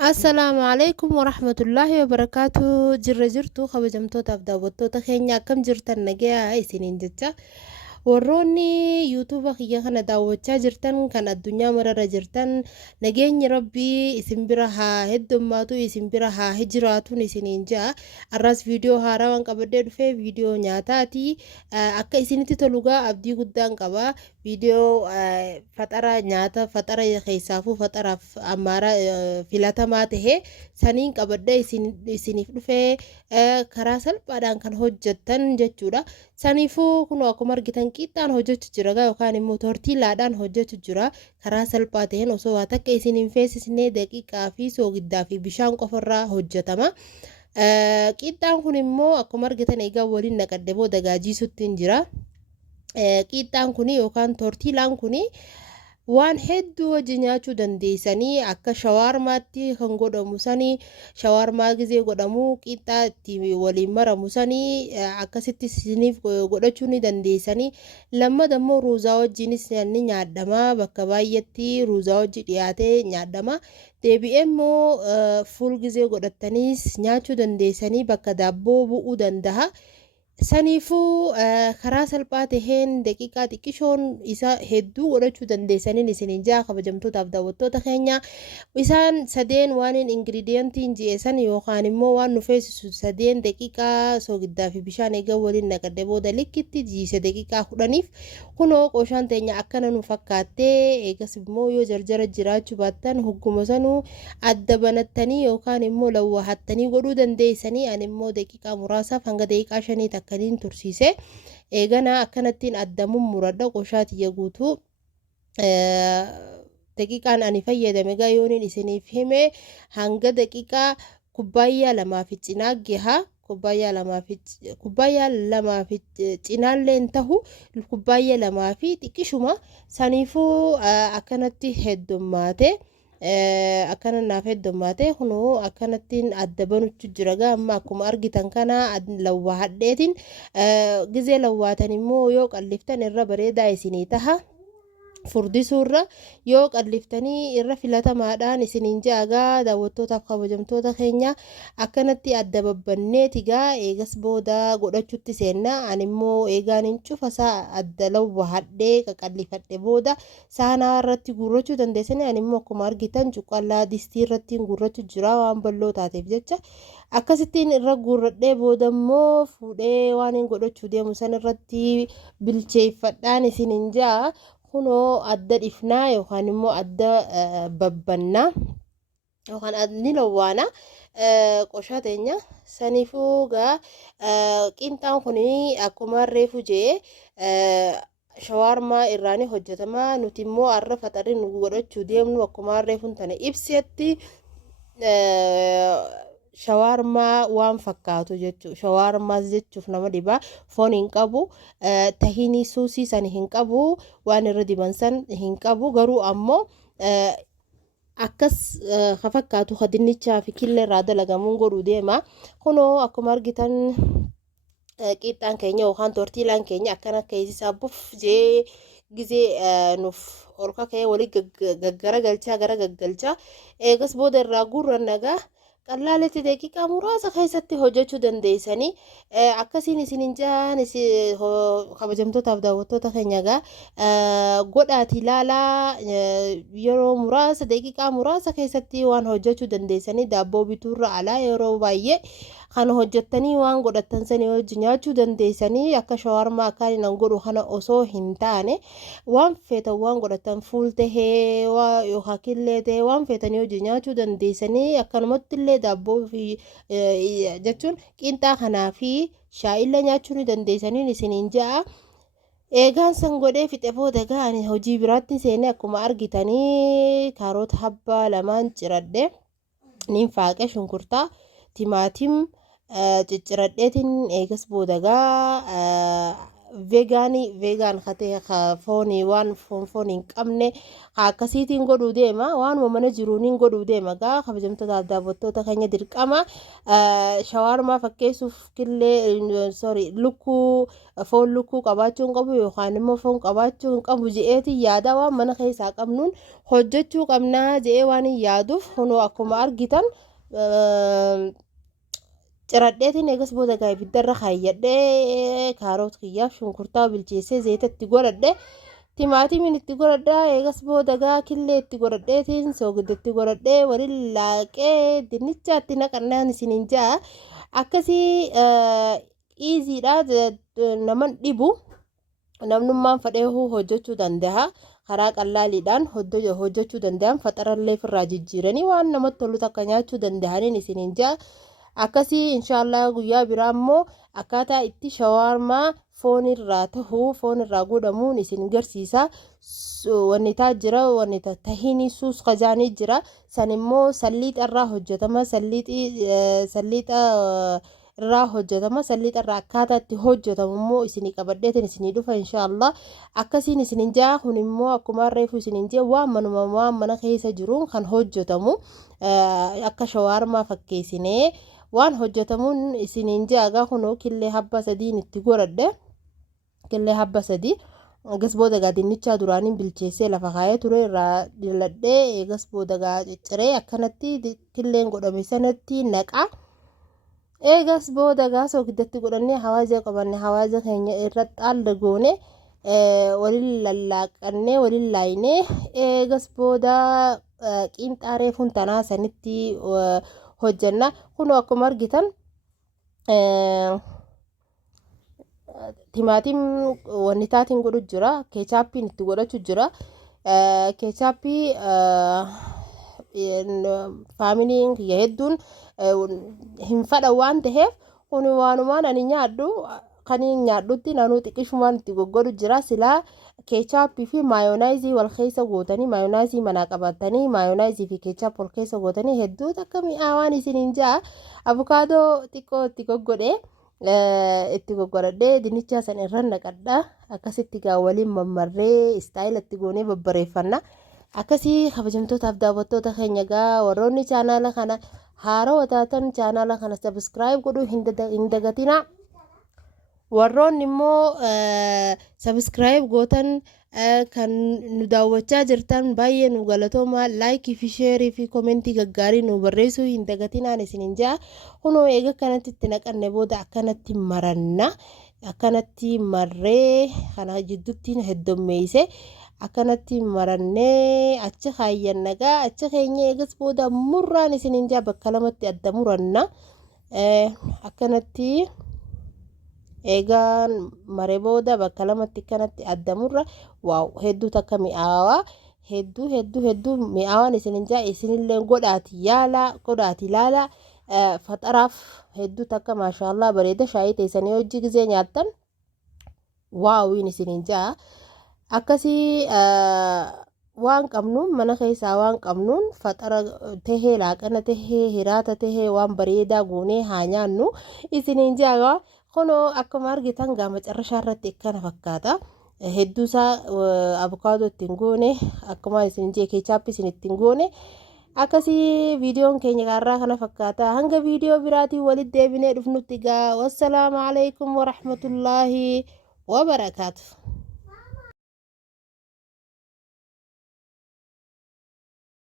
السلام عليكم ورحمة الله وبركاته. جرجرتو خبجمتوتا بداوتوتا خينيا كم جرتن نجيا سنين جتا وروني يوتيوب خيا خنا داوتشا جرتن كان الدنيا مرة جرتن نجيني ربي اسم برها هدوم ماتو اسم برها هجراتو نسنين جا الراس فيديو هاراوان كبدر في فيديو نياتاتي أكا اسنتي تلوغا أبدي قدان كبا فيديو فترة نياتا فترة خيسافو فترة أمارة filatamaa tahee saniin qabadda isiniif dhufee karaa salphaadhaan kan hojjettan jechuudha. Saniifuu kun akkuma argitan qixxaan hojjechu jira yookaan immoo tortiilaadhaan hojjechu jira karaa salphaa ta'een osoo waa takka isin hin feesisnee daqiiqaa fi soogiddaa fi bishaan qofarraa hojjetama. Qixxaan kun immoo akkuma argitan egaa waliin naqadde booda gajiisuutti hin jira. Qixxaan kun yookaan tortiilaan kun waan hedduu wajji nyaachuu dandeessanii akka shawaarmaatti kan godhamu sanii shawaarmaa gizee godhamu qixxaa itti waliin maramu sanii akkasitti isiniif godhachuu ni dandeessanii. Lammata immoo ruuzaa wajjinis ni nyaadhama bakka baay'eetti ruuzaa wajji dhiyaatee nyaadhama. Deebi'ee immoo fuul gizee godhattaniis nyaachuu dandeessanii bakka daabboo bu'uu danda'a. Saniifuu karaa salphaa taheen daqiiqaa xiqqishoon isa hedduu godhachuu dandeessaniin isiniin jaa kabajamtootaaf daawwattoota keenya. Isaan sadeen waan ingiridiyentiin ji'eessan yookaan immoo waan nu feesisu sadeen daqiiqaa soogiddaa fi bishaan eegan waliin naqadde booda likkitti jiise daqiiqaa 10f kunoo qooshaan teenya akkana nu fakkaattee eegas immoo yoo jarjara jiraachuu baattan hogguma sanuu adda banattanii yookaan immoo lawwaahattanii godhuu dandeessanii. Ani immoo daqiiqaa muraasaaf hanga daqiiqaa 5 takkaniin tursiise eegana akkanattiin addamuun muradha qooshaa tiyya guutuu. Daqiiqaan ani fayyadame gaayooniin isiniif hime hanga daqiiqaa kubbaayyaa 2 cinaa gaha. Kubbaayyaa 2 cinaallee hin tahu kubbaayyaa 2 xiqqishuma saniifuu akkanatti heddummaate. Akkana naaf heddummaate kunoo akkanattiin adda banuchu jira amma akkuma argitan kana lawwaadheetiin gizee lawwaatan immoo yoo qalliftan irra bareedaa isinii taha. Furdisuurra yoo qalliftanii irra filatamaadhaan isiniin jaagaa daawwattootaaf kabajamtoota keenya akkanatti adda babbanneeti gaa eegas booda godhachuutti seenna. Ani immoo eegaan hin cufasaa adda lawwaadhee qaqallifadhe booda saanaa irratti guurrachuu dandeessanii. Ani immoo akkuma argitan cuqqallaa distii irratti guurrachuu jira waan bal'oo taateef jecha akkasittiin irra guurradhee booda immoo fuudhee waan hin godhachuu deemu san irratti bilcheeffadhaan isiniin jaa. Kunoo adda dhifnaa yookaan immoo adda babbannaa yookaan adni lawwaana qooshaa teenya saniifuu gaa qinxaan kun akkuma reefu jee shawaarmaa irraanii hojjetama. Nuti immoo arra faxarii nu godhachuu deemnu akkuma reefuun tana ibsetti shawaarmaa waan fakkaatu jechuudha. Shawaarmaas jechuuf nama dhibaa foon hin qabu, tahinii suusii san hin qabu, waan irra diban san hin qabu. Garuu ammoo akkas fakkaatu dinnichaa fi killee irraa dalagamuun godhuu deema. Kunoo akkuma argitan qixxaan keenya yookaan tortiilaan keenya akkana keessisaa buuf jee gizee nuuf olka ka'ee walii gaggaragalchaa gara gaggalchaa eegas booda irraa guurran nagaa. Qallaaletti daqiiqaa muraasa keessatti hojjechuu dandeessanii akkasiin isiniin jaan kabajamtootaaf daawwattoota keenya gaa godhaati ilaalaa yeroo muraasa daqiiqaa muraasa keessatti waan hojjechuu dandeessanii. Daabboo bituurra alaa yeroo baay'ee kan hojjettanii waan godhattan sanii hojii nyaachuu dandeessanii. Akka shawaarmaa akkaan nan godhu kana osoo hin taane waan feetan waan godhattan fuul tahee yookaan killee tahee waan feetanii hojii nyaachuu dandeessanii. Akkanumatti illee daabboo fi jechuun qinxaa kanaa fi shaayillee nyaachuu ni dandeessanii isiniin ja'a. Eegaan san godhee fixe booda ga'anii hojii biraatti seenee akkuma argitanii kaaroota habbaa lamaan ciradhe niin faaqee shunkurtaa timaatim cicciradheetiin eegas booda gaa vegan khatee foonii waan fooniin qabne akkasiitiin godhuu deema waanuma mana jiruuniin godhuu deema gaa kabajamtoota daawwattoota keenya dirqama shawaarmaa fakkeessuuf killee lukkuu foon lukkuu qabaachuu hin qabu yookaan immoo foon qabaachuu hin qabu je'eeti yaada waan mana keessaa qabnuun hojjechuu qabnaa je'ee waan hin yaaduuf kunoo akkuma argitan ciradheetiin eegas booda gaa ibiddarra kaayyadhee kaaroot kiyyaaf shunkurtaa bilcheessee zayitatti godhadhe timaatimiin itti godhadhaa eegas booda gaa killee itti godhadheetiin soogidda itti godhadhee waliin laaqee dinnichaatti naqannaan isiniin ja'a akkasii iiziidha naman dhibu namnummaan fadhee hojjechuu danda'a karaa qallaaliidhaan hojjechuu danda'an faxarallee firraa jijjiiranii waan namatti tolu takka nyaachuu danda'aniin isiniin ja'a akkasii inshaallah guyyaa biraa immoo akkaataa itti shawaarmaa foonirraa tahuu foonirraa godhamuun isin garsiisa wanni taa jira wanni tahini suus kajaanii jira san immoo salliixarraa hojjetama salliixarraa hojjetama salliixarraa akkaataa itti hojjetamu immoo isinii qabadheetin isinii dhufa inshaallah akkasiin isinin jaa kun immoo akkuma reefu isinin jee waan mana keessa jiruun kan hojjetamu akka shawaarmaa fakkeessinee waan hojjetamuun isinin jaagaa kunoo killee habba sadiin itti godhadhe killee habba sadii eegas booda gaa dinnichaa duraaniin bilcheessee lafa kaayee ture irraa diladhee eegas booda gaa cicciree akkanatti killeen godhame sanatti naqaa eegas booda gaa soogiddatti godhannee hawaaja qabanne hawaaja keenya irratti xaalla goone waliin lallaaqannee waliin laayinee eegas booda qiinxaaree funtanaa sanitti hojjanna kunoo akkuma argitan timaatiin wanni taatiin godhu jira keechaappiin itti godhachu jira keechaappii faamiliin kiyya hedduun hin fadha waan ta'eef kun waanumaan ani nyaadhu kan nyaadhutti naannoo xiqqishumaan itti goggodu jira silaa keechaappii fi maayonaayizii wal keessa gootanii maayonaayizii manaa qabatanii maayonaayizii fi keechaap wal keessa gootanii hedduu akka mi'aawaan isiniin ja'a abukaadoo xiqqoo itti goggodhee itti goggodhadhee dinnichaa san irra naqadha akkasitti gaa waliin mammarree istaayila itti goonee babbareeffanna akkasii kabajamtootaaf daawwattoota keenya gaa warroonni chaanaala kana haarawaa taatan chaanaala kana sabskiraayib godhuu hin dagatina warroonni immoo sabskiraayib gootan kan nu daawwachaa jirtan baay'ee nu galatooma laayikii fi sheerii fi koomentii gaggaarii nu barreessuu hin dagatinaan isinin jaa kunoo eega kanatti itti naqanne booda akkanatti maranna akkanatti marree kana jidduutti heddommeeyse akkanatti marannee achi kaayyannagaa achi keenya eegas booda murraan isinin jaa bakka lamatti adda muranna akkanatti eegaan maree booda bakka lamatti kanatti adda murra waaw hedduu takka mi'aawaa hedduu mi'aawaan isinin jaa isinillee godhaati ilaala faxaraaf hedduu takka maashaallah bareeda shaayii teessanii hojii gizee nyaattan waawiin isinin jaa akkasii waan qabnuun mana keessaa waan qabnuun faxara tahee laaqana tahee hiraata tahee waan bareedaa goonee haa nyaannu isinin jaagaa kunoo akkuma argitan gaa macarrashaa irratti akkana fakkaata hedduusaa abukaadoo ittiin goone akkuma isin jee keechaappii isin ittiin goone akkasii viidiyoon keenya gaarraa kana fakkaata hanga viidiyoo biraatiin walitti deebinee dhufnutti gaa wassalaamu alaikum warahmatullaahi wabarakaatu